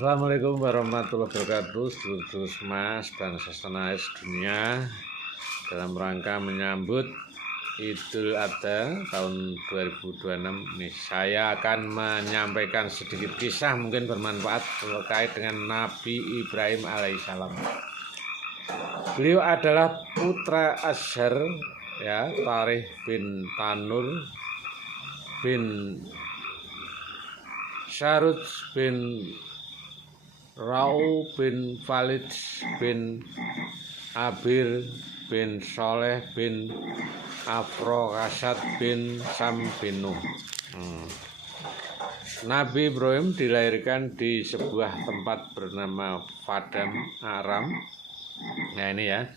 Assalamualaikum warahmatullahi wabarakatuh, sedulur Mas dan setanah dunia. Dalam rangka menyambut Idul Adha tahun 2026 ini, saya akan menyampaikan sedikit kisah mungkin bermanfaat terkait dengan Nabi Ibrahim alaihissalam. Beliau adalah putra Azhar, ya, Tarikh bin Tanur bin Syarud bin Rau bin Walid bin Abir bin Soleh bin Afrokasad bin Sam bin Nuh. Nabi Ibrahim dilahirkan di sebuah tempat bernama Paddan Aram. Nah ini ya,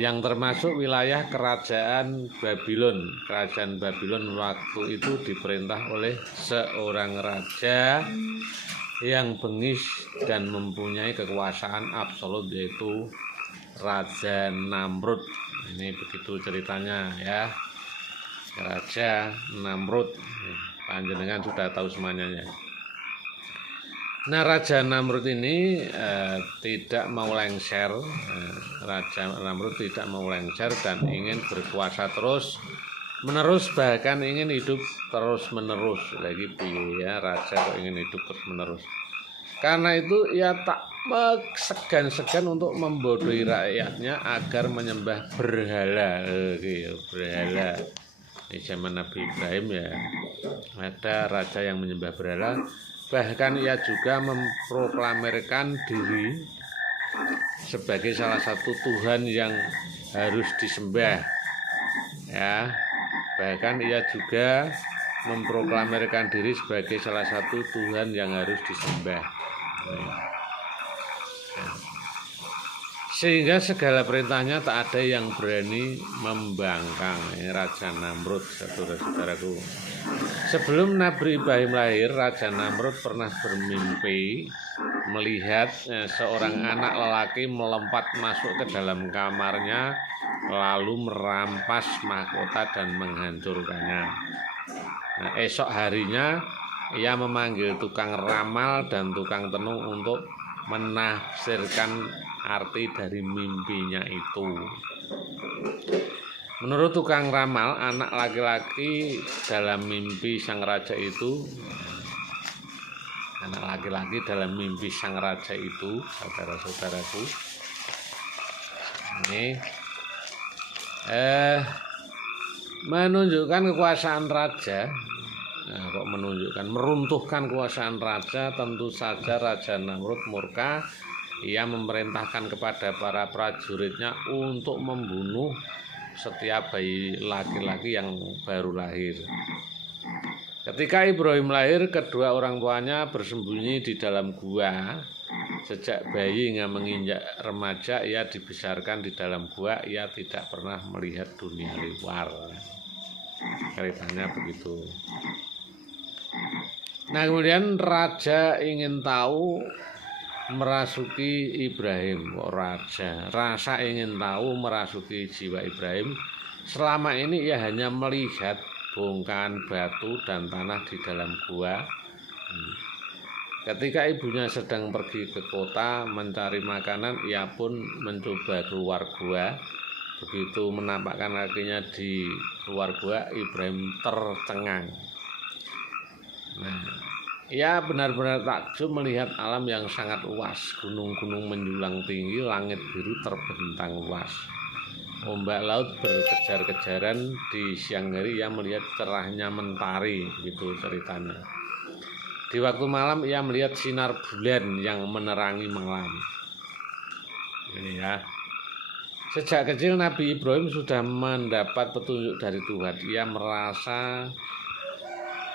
yang termasuk wilayah kerajaan Babylon. Kerajaan Babylon waktu itu diperintah oleh seorang raja yang bengis dan mempunyai kekuasaan absolut, yaitu Raja Namrud. Ini begitu ceritanya ya, Raja Namrud. Panjenengan sudah tahu semuanya ya. Nah, Raja Namrud ini tidak mau lengser. Raja Namrud tidak mau lengser dan ingin berkuasa terus menerus, bahkan ingin hidup terus menerus. Lagi ya, raja kok ingin hidup terus menerus. Karena itu ia tak segan-segan untuk membodohi rakyatnya agar menyembah berhala. Berhala di zaman Nabi Ibrahim ya, ada raja yang menyembah berhala. Bahkan ia juga memproklamirkan diri sebagai salah satu Tuhan yang harus disembah ya. Bahkan ia juga memproklamirkan diri sebagai salah satu Tuhan yang harus disembah. Sehingga segala perintahnya tak ada yang berani membangkang. Raja Namrud, saudara-saudaraku. Sebelum Nabi Ibrahim lahir, Raja Namrud pernah bermimpi melihat seorang anak lelaki melompat masuk ke dalam kamarnya, lalu merampas mahkota dan menghancurkannya. Nah, esok harinya ia memanggil tukang ramal dan tukang tenung untuk menafsirkan arti dari mimpinya itu. Menurut tukang ramal, anak laki-laki dalam mimpi sang raja itu, saudara-saudaraku, ini menunjukkan kekuasaan raja. Nah, kok menunjukkan meruntuhkan kekuasaan raja? Tentu saja Raja Namrud murka. Ia memerintahkan kepada para prajuritnya untuk membunuh setiap bayi laki-laki yang baru lahir. Ketika Ibrahim lahir, kedua orang tuanya bersembunyi di dalam gua. Sejak bayi hingga menginjak remaja, ia dibesarkan di dalam gua. Ia tidak pernah melihat dunia luar. Ceritanya begitu. Nah, kemudian raja ingin tahu, merasuki Ibrahim. Rasa ingin tahu merasuki jiwa Ibrahim. Selama ini ia hanya melihat bongkahan batu dan tanah di dalam gua. Ketika ibunya sedang pergi ke kota mencari makanan, ia pun mencoba keluar gua. Begitu menampakkan kakinya di luar gua, Ibrahim tercengang. Nah, ia benar-benar takjub melihat alam yang sangat luas. Gunung-gunung menjulang tinggi, langit biru terbentang luas. Ombak laut berkejar-kejaran. Di siang hari ia melihat cerahnya mentari, gitu ceritanya. Di waktu malam ia melihat sinar bulan yang menerangi malam. Ini ya. Sejak kecil Nabi Ibrahim sudah mendapat petunjuk dari Tuhan. Ia merasa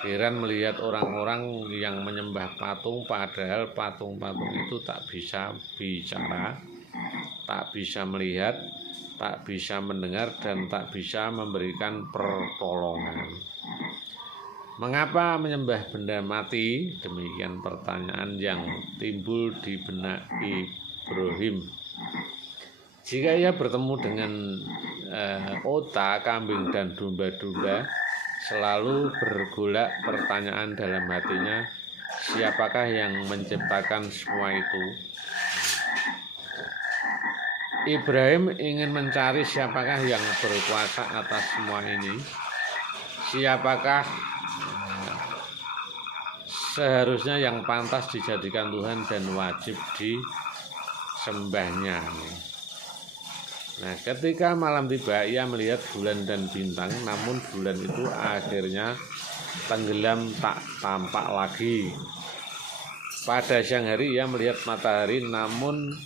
heran melihat orang-orang yang menyembah patung, padahal patung-patung itu tak bisa bicara, tak bisa melihat, tak bisa mendengar, dan tak bisa memberikan pertolongan. Mengapa menyembah benda mati? Demikian pertanyaan yang timbul di benak Ibrahim. Jika ia bertemu dengan onta, kambing, dan domba-domba, selalu bergolak pertanyaan dalam hatinya, siapakah yang menciptakan semua itu? Ibrahim ingin mencari siapakah yang berkuasa atas semua ini, siapakah seharusnya yang pantas dijadikan Tuhan dan wajib disembahnya. Nah, ketika malam tiba, ia melihat bulan dan bintang, namun bulan itu akhirnya tenggelam tak tampak lagi. Pada siang hari ia melihat matahari, namun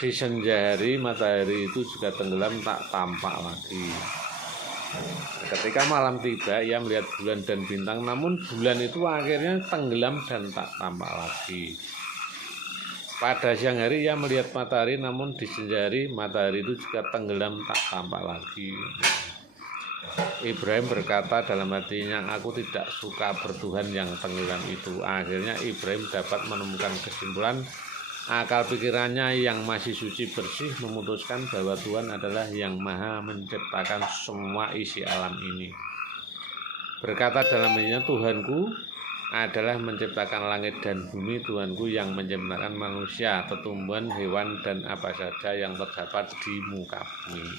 di senja hari matahari itu juga tenggelam tak tampak lagi. Ketika malam tiba ia melihat bulan dan bintang, namun bulan itu akhirnya tenggelam dan tak tampak lagi. Pada siang hari ia melihat matahari, namun di senja hari matahari itu juga tenggelam tak tampak lagi. Ibrahim berkata dalam hatinya, aku tidak suka bertuhan yang tenggelam itu. Akhirnya Ibrahim dapat menemukan kesimpulan. Akal pikirannya yang masih suci bersih memutuskan bahwa Tuhan adalah yang maha menciptakan semua isi alam ini. Berkata dalam hatinya, Tuhanku adalah menciptakan langit dan bumi, Tuhanku yang menciptakan manusia, tetumbuhan, hewan, dan apa saja yang terdapat di muka bumi.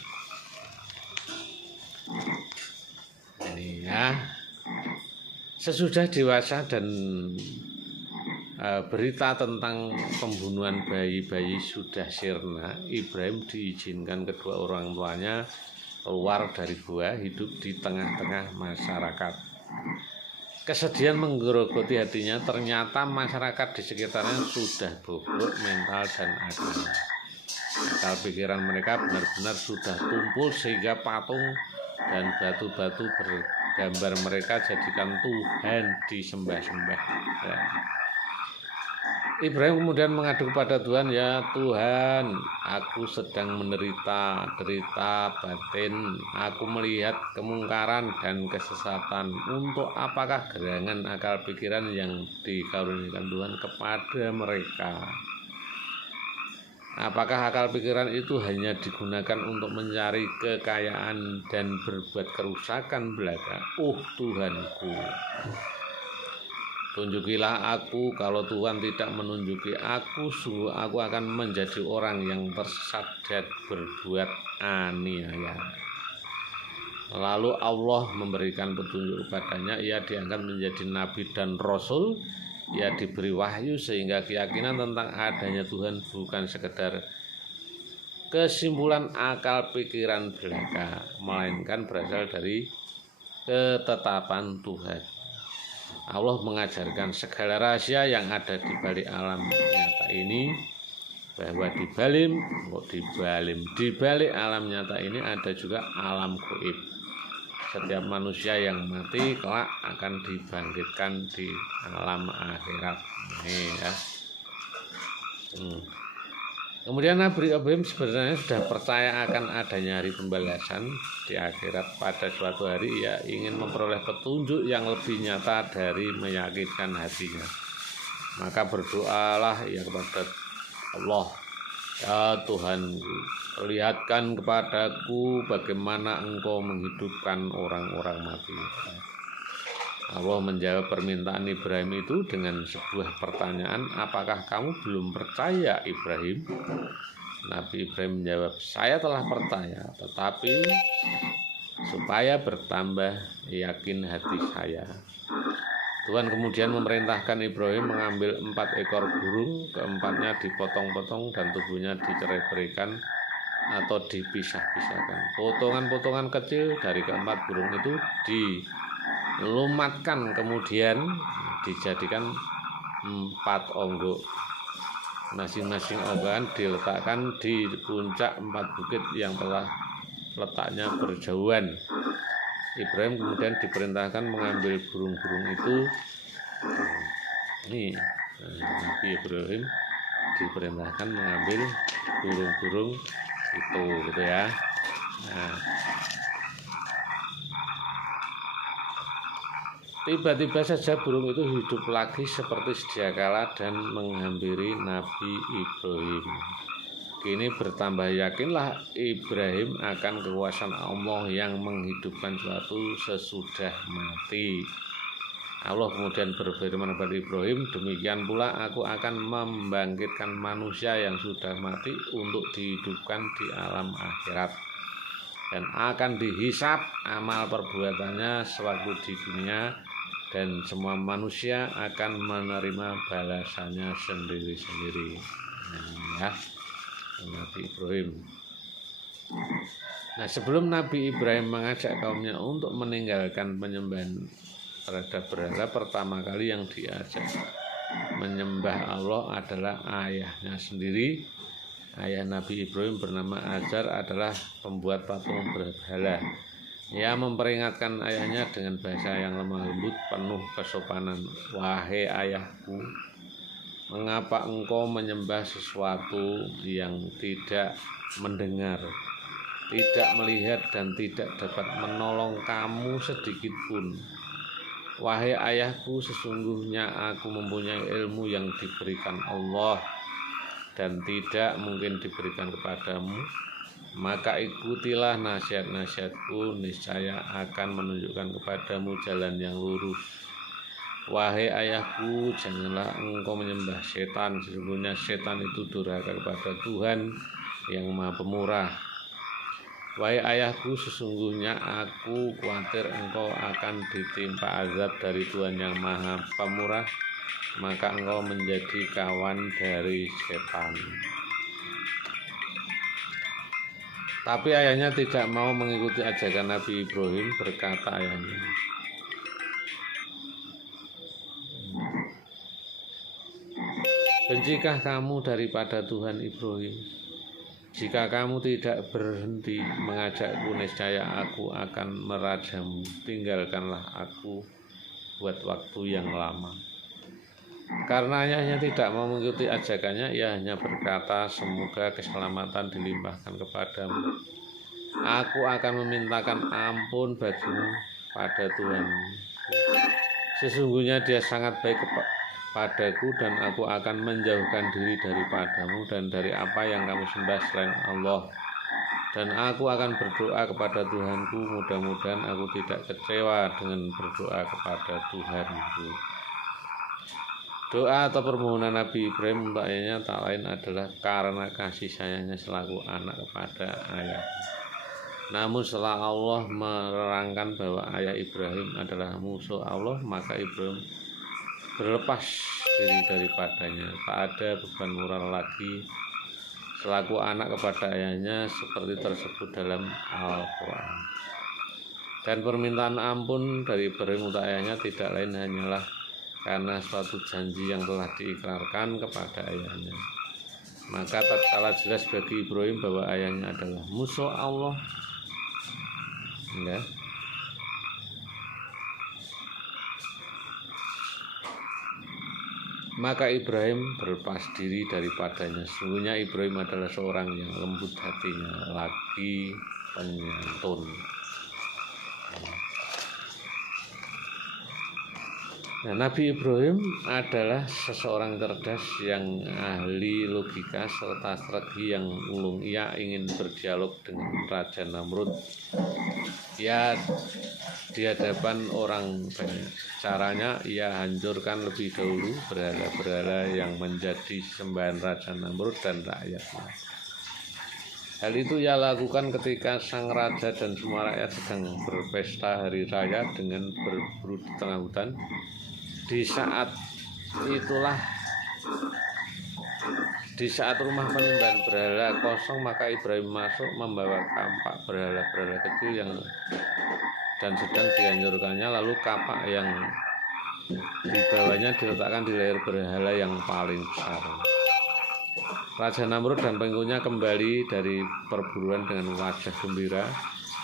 Ini ya, sesudah dewasa dan berita tentang pembunuhan bayi-bayi sudah sirna, Ibrahim diizinkan kedua orang tuanya keluar dari gua, hidup di tengah-tengah masyarakat. Kesedihan menggerogoti hatinya, ternyata masyarakat di sekitarnya sudah bobrok mental dan agama. Akal pikiran mereka benar-benar sudah tumpul sehingga patung dan batu-batu bergambar mereka jadikan Tuhan disembah-sembah. Ya. Ibrahim kemudian mengadu kepada Tuhan, ya Tuhan, aku sedang menderita batin, aku melihat kemungkaran dan kesesatan. Untuk apakah gerangan akal pikiran yang dikaruniakan Tuhan kepada mereka? Apakah akal pikiran itu hanya digunakan untuk mencari kekayaan dan berbuat kerusakan belaka? Tuhanku, tunjukilah aku. Kalau Tuhan tidak menunjuki aku, sungguh aku akan menjadi orang yang tersesat dan berbuat aniaya. Lalu Allah memberikan petunjuk kepadanya, ia diangkat menjadi nabi dan rasul. Ia diberi wahyu sehingga keyakinan tentang adanya Tuhan bukan sekedar kesimpulan akal pikiran belaka, melainkan berasal dari ketetapan Tuhan. Allah mengajarkan segala rahasia yang ada di balik alam nyata ini, bahwa di balik alam nyata ini ada juga alam gaib. Setiap manusia yang mati kelak akan dibangkitkan di alam akhirat. Ini ya. Kemudian Nabi Ibrahim sebenarnya sudah percaya akan adanya hari pembalasan di akhirat. Pada suatu hari ia ingin memperoleh petunjuk yang lebih nyata dari meyakinkan hatinya. Maka berdoalah ia kepada Allah, ya Tuhan, perlihatkan kepadaku bagaimana Engkau menghidupkan orang-orang mati. Allah menjawab permintaan Ibrahim itu dengan sebuah pertanyaan, apakah kamu belum percaya, Ibrahim? Nabi Ibrahim menjawab, saya telah percaya, tetapi supaya bertambah yakin hati saya. Tuhan kemudian memerintahkan Ibrahim mengambil 4 ekor burung, keempatnya dipotong-potong dan tubuhnya dicerai-beraikan atau dipisah-pisahkan. Potongan-potongan kecil dari keempat burung itu dilumatkan, kemudian dijadikan 4 onggok. Masing-masing onggokan diletakkan di puncak 4 bukit yang telah letaknya berjauhan. Ibrahim kemudian diperintahkan mengambil burung-burung itu. Ini Nabi Ibrahim diperintahkan mengambil burung-burung itu, gitu ya. Nah, tiba-tiba saja burung itu hidup lagi seperti sedia kala dan menghampiri Nabi Ibrahim. Kini bertambah yakinlah Ibrahim akan kekuasaan Allah yang menghidupkan suatu sesudah mati. Allah kemudian berfirman kepada Ibrahim, demikian pula aku akan membangkitkan manusia yang sudah mati untuk dihidupkan di alam akhirat, dan akan dihisap amal perbuatannya sewaktu di dunia, dan semua manusia akan menerima balasannya sendiri-sendiri. Nah, ya, Nabi Ibrahim. Nah, sebelum Nabi Ibrahim mengajak kaumnya untuk meninggalkan penyembahan terhadap berhala, pertama kali yang diajak menyembah Allah adalah ayahnya sendiri. Ayah Nabi Ibrahim bernama Azar adalah pembuat patung berhala. Ia memperingatkan ayahnya dengan bahasa yang lemah lembut penuh kesopanan. Wahai ayahku, mengapa engkau menyembah sesuatu yang tidak mendengar, tidak melihat, dan tidak dapat menolong kamu sedikit pun? Wahai ayahku, sesungguhnya aku mempunyai ilmu yang diberikan Allah dan tidak mungkin diberikan kepadamu. Maka ikutilah nasihat-nasihatku, niscaya akan menunjukkan kepadamu jalan yang lurus. Wahai ayahku, janganlah engkau menyembah setan, sesungguhnya setan itu durhaka kepada Tuhan yang Maha Pemurah. Wahai ayahku, sesungguhnya aku khawatir engkau akan ditimpa azab dari Tuhan yang Maha Pemurah, maka engkau menjadi kawan dari setan. Tapi ayahnya tidak mau mengikuti ajakan Nabi Ibrahim. Berkata ayahnya, bencikah kamu daripada Tuhan Ibrahim? Jika kamu tidak berhenti mengajakku, niscaya aku akan merajamu. Tinggalkanlah aku buat waktu yang lama. Karena ayahnya tidak mau mengikuti ajakannya, ia hanya berkata, semoga keselamatan dilimpahkan kepadamu. Aku akan memintakan ampun bagimu pada Tuhan. Sesungguhnya Dia sangat baik padaku, dan aku akan menjauhkan diri daripadamu dan dari apa yang kamu sembah selain Allah. Dan aku akan berdoa kepada Tuhanku, mudah-mudahan aku tidak kecewa dengan berdoa kepada Tuhanku. Doa atau permohonan Nabi Ibrahim untuk ayahnya tak lain adalah karena kasih sayangnya selaku anak kepada ayah. Namun setelah Allah menerangkan bahwa ayah Ibrahim adalah musuh Allah, maka Ibrahim berlepas diri daripadanya. Tak ada beban moral lagi selaku anak kepada ayahnya seperti tersebut dalam Al-Quran. Dan permintaan ampun dari Ibrahim untuk ayahnya tidak lain hanyalah karena suatu janji yang telah diikrarkan kepada ayahnya. Maka tatkala jelas bagi Ibrahim bahwa ayahnya adalah musuh Allah, ya, maka Ibrahim berlepas diri daripadanya. Sesungguhnya Ibrahim adalah seorang yang lembut hatinya, lagi penyantun. Nah, Nabi Ibrahim adalah seseorang cerdas yang ahli logika serta strategi yang ulung. Ia ingin berdialog dengan Raja Namrud. Ya, di hadapan orang banyak. Caranya ia hancurkan lebih dahulu berhala-berhala yang menjadi sembahan Raja Namrud dan rakyatnya. Hal itu ia lakukan ketika sang raja dan semua rakyat sedang berpesta hari raya dengan berburu di tengah hutan. Di saat rumah penyembahan berhala kosong, maka Ibrahim masuk membawa kampak berhala-berhala kecil dan sedang dihancurkannya. Lalu kapak yang dibawanya diletakkan di leher berhala yang paling besar. Raja Namrud dan pengikutnya kembali dari perburuan dengan wajah gembira.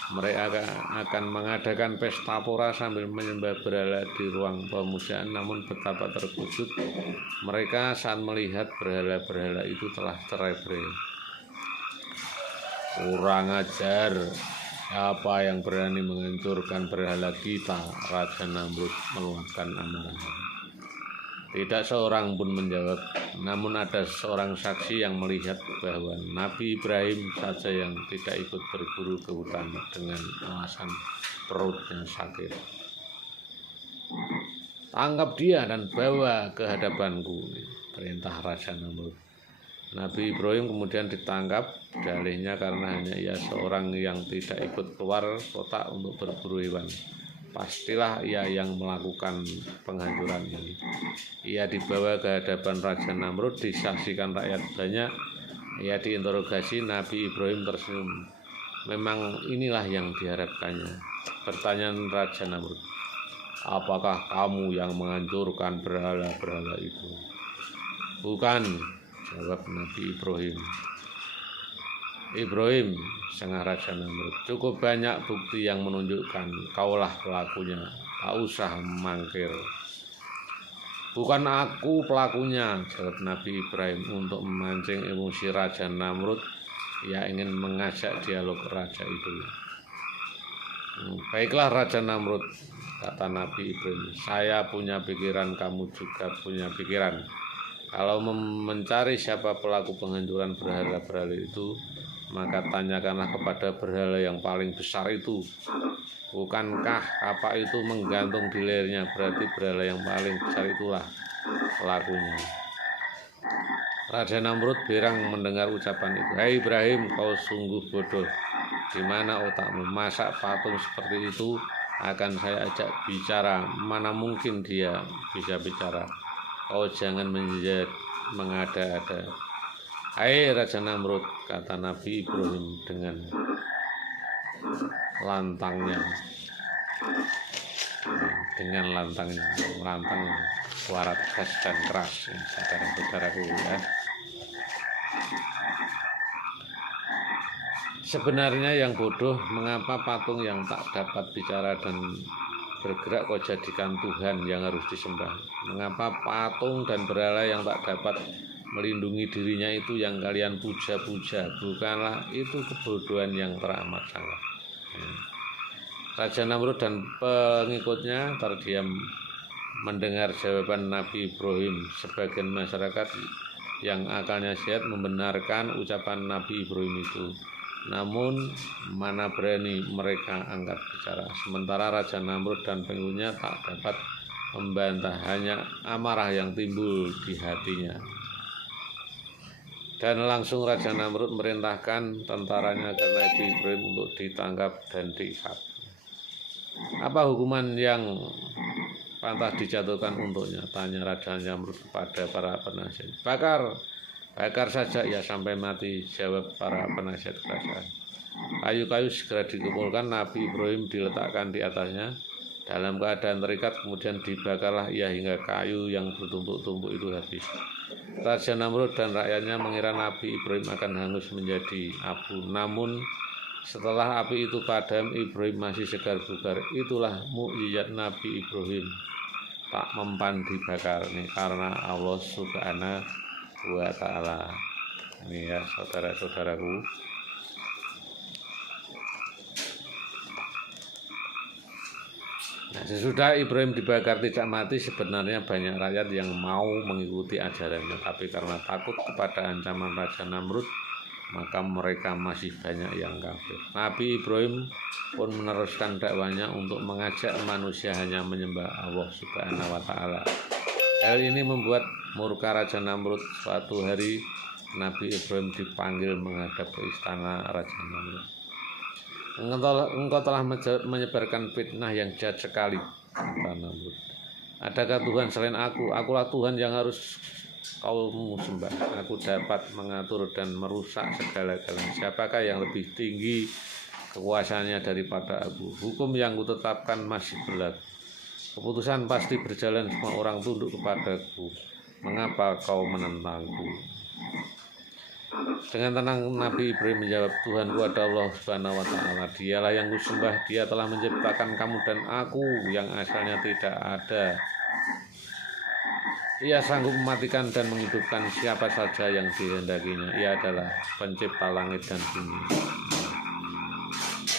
Mereka akan mengadakan pesta pora sambil menyembah berhala di ruang pemujaan. Namun betapa terkejut mereka saat melihat berhala-berhala itu telah cerai-berai. Kurang ajar, siapa yang berani menghancurkan berhala kita? Raja Namrud meluapkan amarah. Tidak seorang pun menjawab, namun ada seorang saksi yang melihat bahwa Nabi Ibrahim saja yang tidak ikut berburu ke hutan dengan alasan perutnya sakit. tangkap dia dan bawa ke hadapanku, perintah Raja Namrud. Nabi Ibrahim kemudian ditangkap, dalihnya karena hanya ia seorang yang tidak ikut keluar kota untuk berburu hewan. Pastilah ia yang melakukan penghancuran ini. Ia dibawa ke hadapan Raja Namrud, disaksikan rakyat banyak. Ia diinterogasi, Nabi Ibrahim tersenyum. Memang inilah yang diharapkannya. Pertanyaan Raja Namrud, apakah kamu yang menghancurkan berhala-berhala itu? Bukan, jawab Nabi Ibrahim. Ibrahim, sengah Raja Namrud, cukup banyak bukti yang menunjukkan kaulah pelakunya. Tak usah mangkir. Bukan aku pelakunya, jawab Nabi Ibrahim. Untuk memancing emosi Raja Namrud, ia ingin mengajak dialog raja itu. Baiklah Raja Namrud, kata Nabi Ibrahim, saya punya pikiran, kamu juga punya pikiran. Kalau mencari siapa pelaku penghancuran berhala-berhala itu, maka tanyakanlah kepada berhala yang paling besar itu. Bukankah apa itu menggantung di lehernya? Berarti berhala yang paling besar itulah pelakunya. Raja Namrud berang mendengar ucapan itu. Hai Ibrahim, kau sungguh bodoh. Di mana otakmu? Masa patung seperti itu akan saya ajak bicara? Mana mungkin dia bisa bicara? Kau jangan mengada-ada. Hai Raja Namrud, kata Nabi Ibrahim dengan lantang, suara tegas dan keras, saudara-saudaraku ya. Sebenarnya yang bodoh, mengapa patung yang tak dapat bicara dan bergerak kau jadikan Tuhan yang harus disembah? Mengapa patung dan berhala yang tak dapat melindungi dirinya itu yang kalian puja-puja? Bukanlah itu kebodohan yang teramat sangat. Raja Namrud dan pengikutnya terdiam mendengar jawaban Nabi Ibrahim. Sebagian masyarakat yang akalnya sehat membenarkan ucapan Nabi Ibrahim itu. Namun mana berani mereka angkat bicara. Sementara Raja Namrud dan pengikutnya tak dapat membantah, hanya amarah yang timbul di hatinya. Dan langsung Raja Namrud merintahkan tentaranya ke Nabi Ibrahim untuk ditangkap dan diikat. Apa hukuman yang pantas dijatuhkan untuknya? Tanya Raja Namrud kepada para penasihat. Bakar saja ia sampai mati, jawab para penasihat kerajaan. Kayu-kayu segera dikumpulkan, Nabi Ibrahim diletakkan di atasnya. Dalam keadaan terikat, kemudian dibakarlah ia hingga kayu yang bertumpuk-tumpuk itu habis. Raja Namrud dan rakyatnya mengira Nabi Ibrahim akan hangus menjadi abu. Namun setelah api itu padam, Ibrahim masih segar bugar. Itulah mukjizat Nabi Ibrahim, tak mempan dibakar. Ini karena Allah Subhanahu wa Ta'ala. Ini ya saudara-saudaraku. Nah, sesudah Ibrahim dibakar tidak mati, sebenarnya banyak rakyat yang mau mengikuti ajarannya, tapi karena takut kepada ancaman Raja Namrud, maka mereka masih banyak yang kafir. Nabi Ibrahim pun meneruskan dakwanya untuk mengajak manusia hanya menyembah Allah Subhanahu wa Ta'ala. Hal ini membuat murka Raja Namrud. Suatu hari Nabi Ibrahim dipanggil menghadap ke istana Raja Namrud. Engkau telah menyebarkan fitnah yang jahat sekali, kata Namrud. Adakah Tuhan selain aku? Akulah Tuhan yang harus kau sembah. Aku dapat mengatur dan merusak segala-galanya. Siapakah yang lebih tinggi kekuasaannya daripada aku? Hukum yang kutetapkan masih berlaku. Keputusan pasti berjalan, semua orang tunduk kepadaku. Mengapa kau menentangku? Dengan tenang Nabi Ibrahim menjawab, Tuhanku adalah Allah Subhanahu wa Ta'ala. Dialah yang kusembah. Dia telah menciptakan kamu dan aku yang asalnya tidak ada. Ia sanggup mematikan dan menghidupkan siapa saja yang dikehendakinya. Ia adalah pencipta langit dan bumi.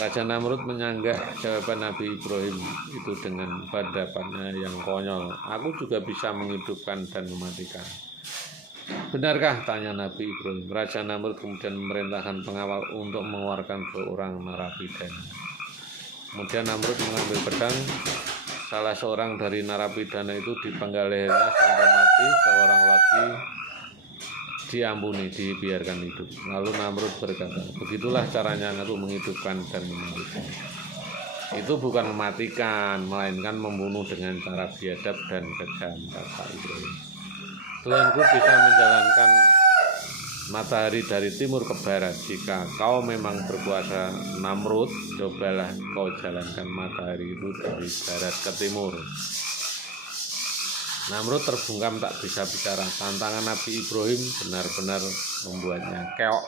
Raja Namrud menyanggah jawaban Nabi Ibrahim itu dengan pendapannya yang konyol. Aku juga bisa menghidupkan dan mematikan. Benarkah? Tanya Nabi Ibrahim. Raja Namrud kemudian memerintahkan pengawal untuk mengeluarkan 2 orang narapidana. Kemudian Namrud mengambil pedang salah seorang dari narapidana itu dipenggal lehernya sampai mati, seorang lagi diampuni, dibiarkan hidup. Lalu Namrud berkata, begitulah caranya untuk menghidupkan dan mematikan. Itu bukan mematikan, melainkan membunuh dengan cara biadab dan kejam, kata Ibrahim. Tuhanku bisa menjalankan matahari dari timur ke barat. Jika kau memang berkuasa, Namrud, cobalah kau jalankan matahari itu dari barat ke timur. Namrud terbungkam, tak bisa bicara. Tantangan Nabi Ibrahim benar-benar membuatnya keok.